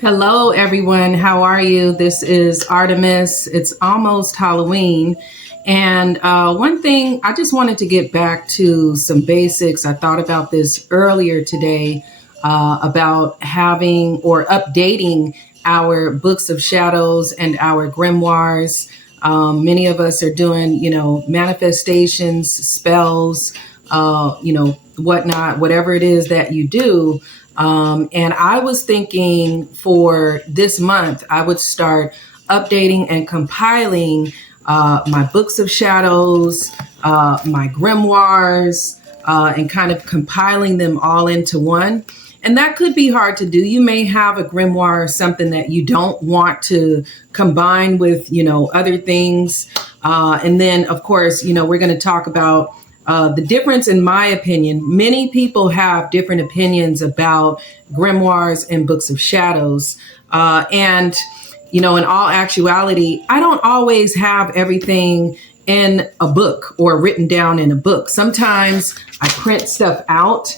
Hello, everyone. How are you? This is Artemis. It's almost Halloween. And one thing, I just wanted to get back to some basics. I thought about this earlier today about having or updating our books of shadows and our grimoires. Many of us are doing, manifestations, spells, whatnot, whatever it is that you do. And I was thinking for this month, I would start updating and compiling my books of shadows, my grimoires, and kind of compiling them all into one. And that could be hard to do. You may have a grimoire, something that you don't want to combine with, other things. And then, of course, we're going to talk about the difference, in my opinion. Many people have different opinions about grimoires and books of shadows. And in all actuality, I don't always have everything in a book or written down in a book. Sometimes I print stuff out.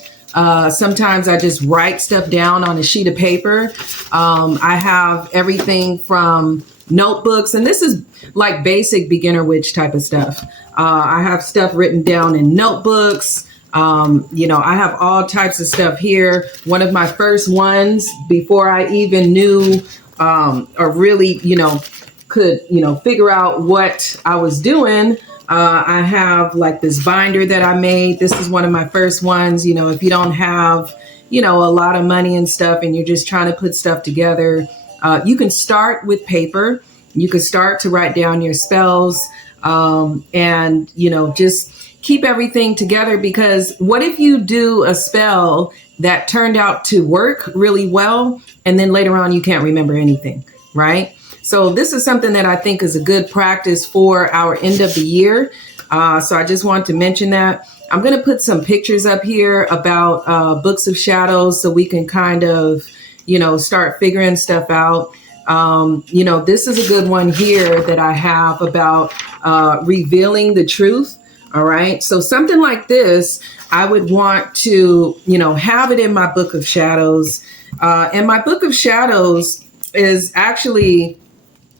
Sometimes I just write stuff down on a sheet of paper. I have everything from notebooks, and this is like basic beginner witch type of stuff. I have stuff written down in notebooks. I have all types of stuff here. One of my first ones, before I even knew or really, could, figure out what I was doing. I have like this binder that I made. This is one of my first ones. If you don't have, a lot of money and stuff, and you're just trying to put stuff together, you can start with paper. You can start to write down your spells, and, just keep everything together, because what if you do a spell that turned out to work really well, and then later on you can't remember anything, right? So this is something that I think is a good practice for our end of the year. So I just want to mention that. I'm going to put some pictures up here about books of shadows so we can kind of, start figuring stuff out. This is a good one here that I have about revealing the truth. All right. So something like this, I would want to, have it in my book of shadows. And my book of shadows is actually,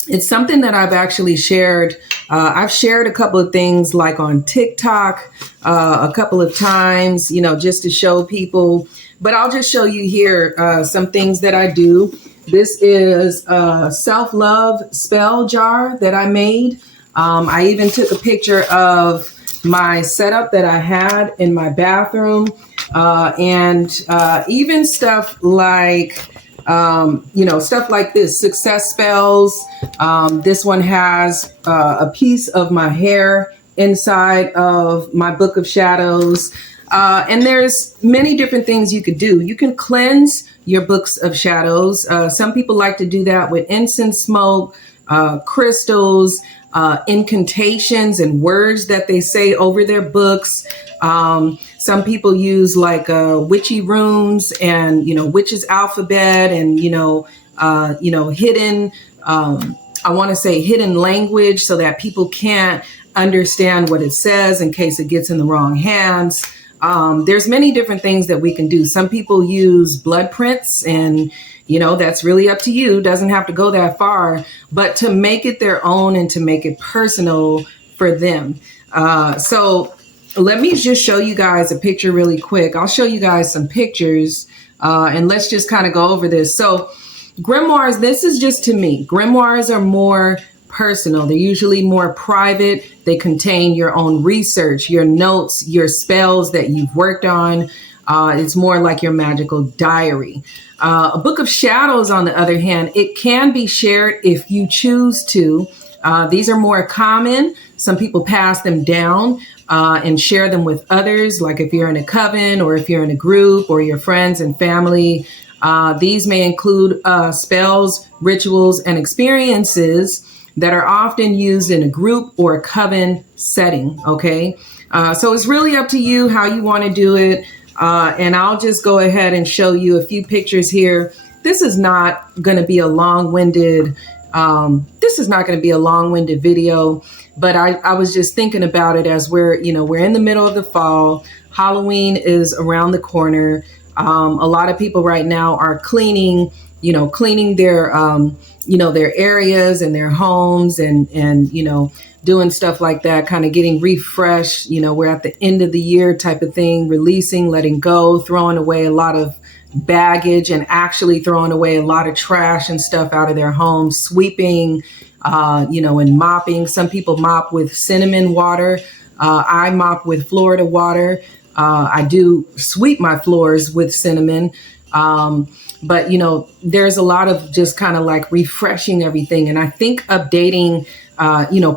it's something that I've actually shared. I've shared a couple of things like on TikTok a couple of times, just to show people. But I'll just show you here some things that I do. This is a self-love spell jar that I made. I even took a picture of my setup that I had in my bathroom, and even stuff like, stuff like this, success spells. This one has a piece of my hair inside of my book of shadows. And there's many different things you could do. You can cleanse your books of shadows. Some people like to do that with incense smoke, crystals, incantations and words that they say over their books. Some people use like witchy runes and, witch's alphabet and, hidden, I want to say hidden language so that people can't understand what it says in case it gets in the wrong hands. There's many different things that we can do. Some people use blood prints, and, that's really up to you. Doesn't have to go that far, but to make it their own and to make it personal for them. So let me just show you guys a picture really quick. I'll show you guys some pictures, and let's just kind of go over this. So grimoires, this is just to me. Grimoires are more personal. They're usually more private. They contain your own research, your notes, your spells that you've worked on. It's more like your magical diary. A book of shadows, on the other hand, it can be shared if you choose to. These are more common. Some people pass them down and share them with others, like if you're in a coven or if you're in a group or your friends and family. These may include spells, rituals, and experiences that are often used in a group or a coven setting, okay? So it's really up to you how you want to do it. And I'll just go ahead and show you a few pictures here. This is not going to be a long-winded video, but I was just thinking about it as we're in the middle of the fall. Halloween is around the corner. A lot of people right now are cleaning cleaning their, their areas and their homes, and doing stuff like that, kind of getting refreshed. We're at the end of the year type of thing, releasing, letting go, throwing away a lot of baggage, and actually throwing away a lot of trash and stuff out of their homes, sweeping, and mopping. Some people mop with cinnamon water. I mop with Florida water. I do sweep my floors with cinnamon. But there's a lot of just kind of like refreshing everything. And I think updating,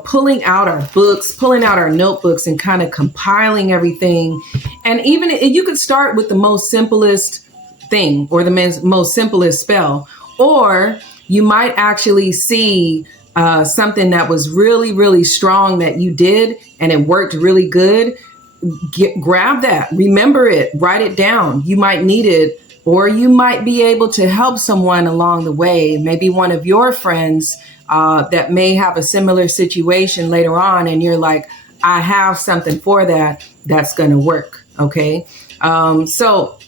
pulling out our books, pulling out our notebooks, and kind of compiling everything. And even you could start with the most simplest thing, or the most simplest spell, or you might actually see something that was really, really strong that you did and it worked really good. Grab that, remember it, write it down. You might need it, or you might be able to help someone along the way, maybe one of your friends that may have a similar situation later on, and you're like, I have something for that's going to work. Okay. So,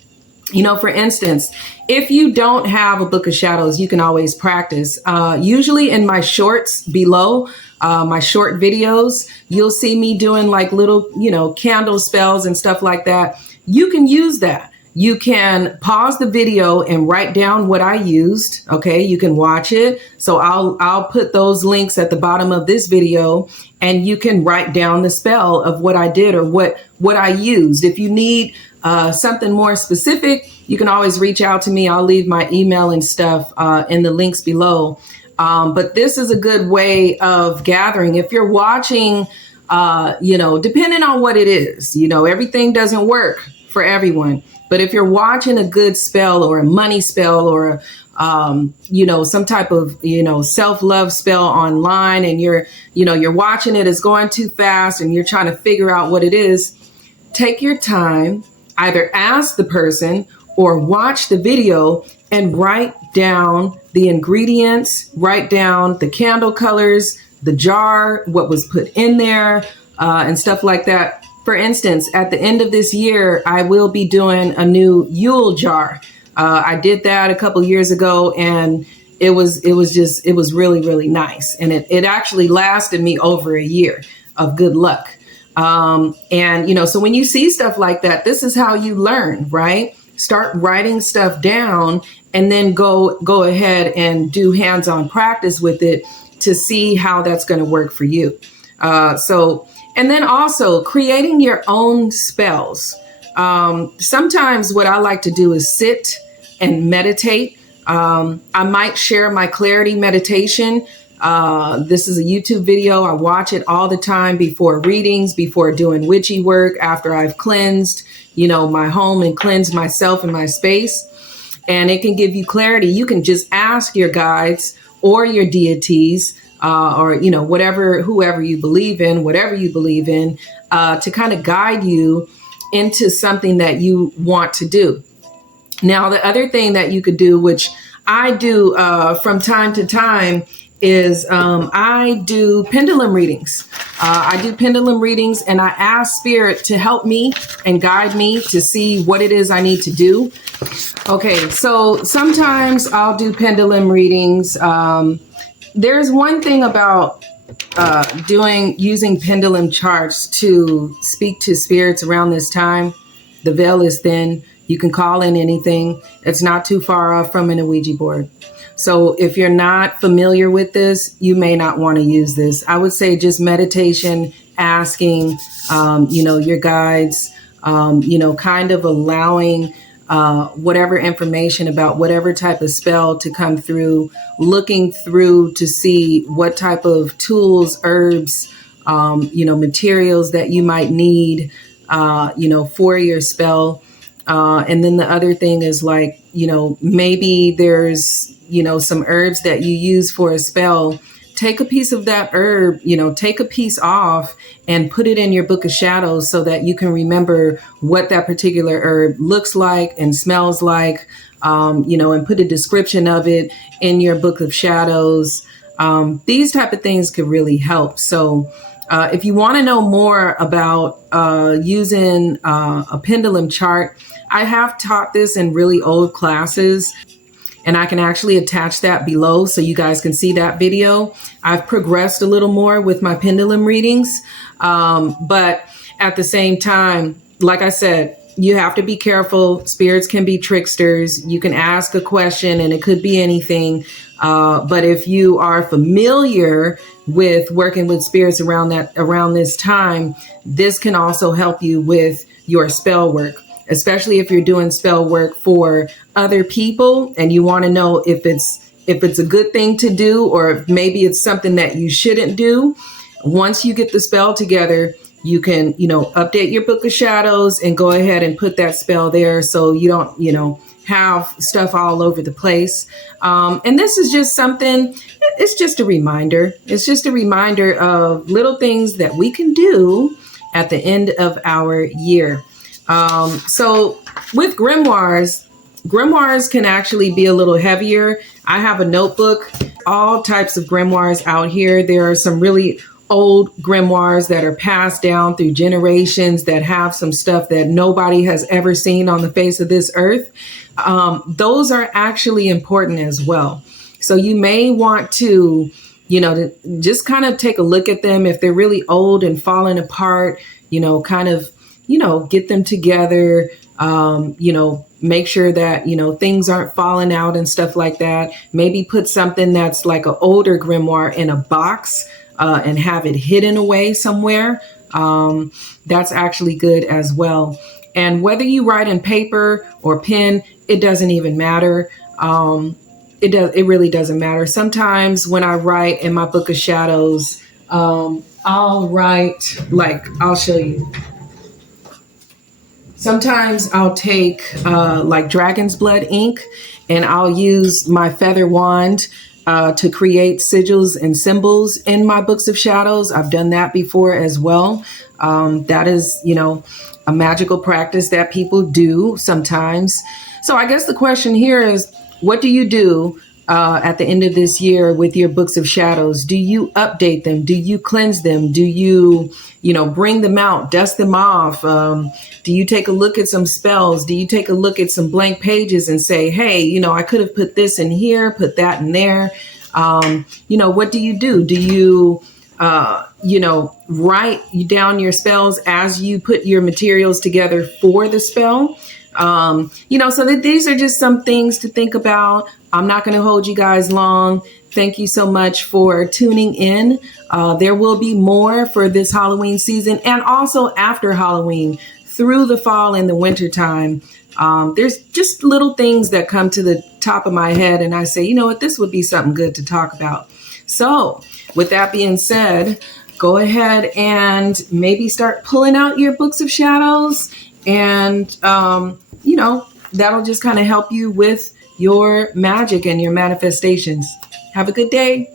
for instance, if you don't have a book of shadows, you can always practice. Usually in my shorts below, my short videos, you'll see me doing like little, candle spells and stuff like that. You can use that. You can pause the video and write down what I used. Okay, you can watch it. So I'll put those links at the bottom of this video, and you can write down the spell of what I did, or what I used. If you need something more specific, you can always reach out to me. I'll leave my email and stuff in the links below. But this is a good way of gathering. If you're watching, depending on what it is, everything doesn't work for everyone. But if you're watching a good spell, or a money spell, or some type of, self-love spell online, and you're watching it, it's going too fast, and you're trying to figure out what it is, take your time, either ask the person or watch the video and write down the ingredients, write down the candle colors, the jar, what was put in there, and stuff like that. For instance, at the end of this year, I will be doing a new Yule Jar. I did that a couple years ago, and it was really, really nice. And it actually lasted me over a year of good luck. So when you see stuff like that, this is how you learn, right? Start writing stuff down, and then go ahead and do hands-on practice with it to see how that's going to work for you. And then also creating your own spells. Sometimes what I like to do is sit and meditate. I might share my clarity meditation. This is a YouTube video. I watch it all the time before readings, before doing witchy work, after I've cleansed, my home and cleansed myself and my space. And it can give you clarity. You can just ask your guides or your deities, or whoever you believe in, whatever you believe in, to kind of guide you into something that you want to do. Now, the other thing that you could do, which I do from time to time, is I do pendulum readings. I do pendulum readings, and I ask Spirit to help me and guide me to see what it is I need to do. Okay, so sometimes I'll do pendulum readings. There's one thing about using pendulum charts to speak to spirits around this time. The veil is thin. You can call in anything. It's not too far off from an Ouija board. So if you're not familiar with this, you may not want to use this. I would say just meditation, asking, your guides, kind of allowing whatever information about whatever type of spell to come through, looking through to see what type of tools, herbs, materials that you might need, for your spell. And then the other thing is like, maybe there's, some herbs that you use for a spell. Take a piece of that herb, take a piece off and put it in your book of shadows so that you can remember what that particular herb looks like and smells like, and put a description of it in your book of shadows. These type of things could really help. So if you want to know more about using a pendulum chart, I have taught this in really old classes. and I can actually attach that below so you guys can see that video. I've progressed a little more with my pendulum readings, but at the same time, like I said, you have to be careful. Spirits can be tricksters. You can ask a question and it could be anything. But if you are familiar with working with spirits around this time, this can also help you with your spell work, especially if you're doing spell work for other people and you want to know if it's a good thing to do, or maybe it's something that you shouldn't do. Once you get the spell together, you can, update your book of shadows and go ahead and put that spell there so you don't, have stuff all over the place. And this is just something, it's just a reminder. It's just a reminder of little things that we can do at the end of our year. So with grimoires can actually be a little heavier. I have a notebook, all types of grimoires out here. There are some really old grimoires that are passed down through generations that have some stuff that nobody has ever seen on the face of this earth. Those are actually important as well. So you may want to, to just kind of take a look at them. If they're really old and falling apart, kind of, get them together, make sure that, things aren't falling out and stuff like that. Maybe put something that's like an older grimoire in a box and have it hidden away somewhere. That's actually good as well. And whether you write in paper or pen, it doesn't even matter. It really doesn't matter. Sometimes when I write in my book of shadows, I'll write, I'll show you. Sometimes I'll take dragon's blood ink and I'll use my feather wand to create sigils and symbols in my books of shadows. I've done that before as well. That is, a magical practice that people do sometimes. So I guess the question here is, what do you do at the end of this year with your books of shadows? Do you update them? Do you cleanse them? Do you, bring them out, dust them off? Do you take a look at some spells? Do you take a look at some blank pages and say, hey, I could have put this in here, put that in there? What do you do? Do you, write down your spells as you put your materials together for the spell? So that these are just some things to think about. I'm not going to hold you guys long. Thank you so much for tuning in. There will be more for this Halloween season and also after Halloween through the fall and the winter time. There's just little things that come to the top of my head and I say, you know what, this would be something good to talk about. So with that being said, go ahead and maybe start pulling out your books of shadows and, that'll just kind of help you with your magic and your manifestations. Have a good day.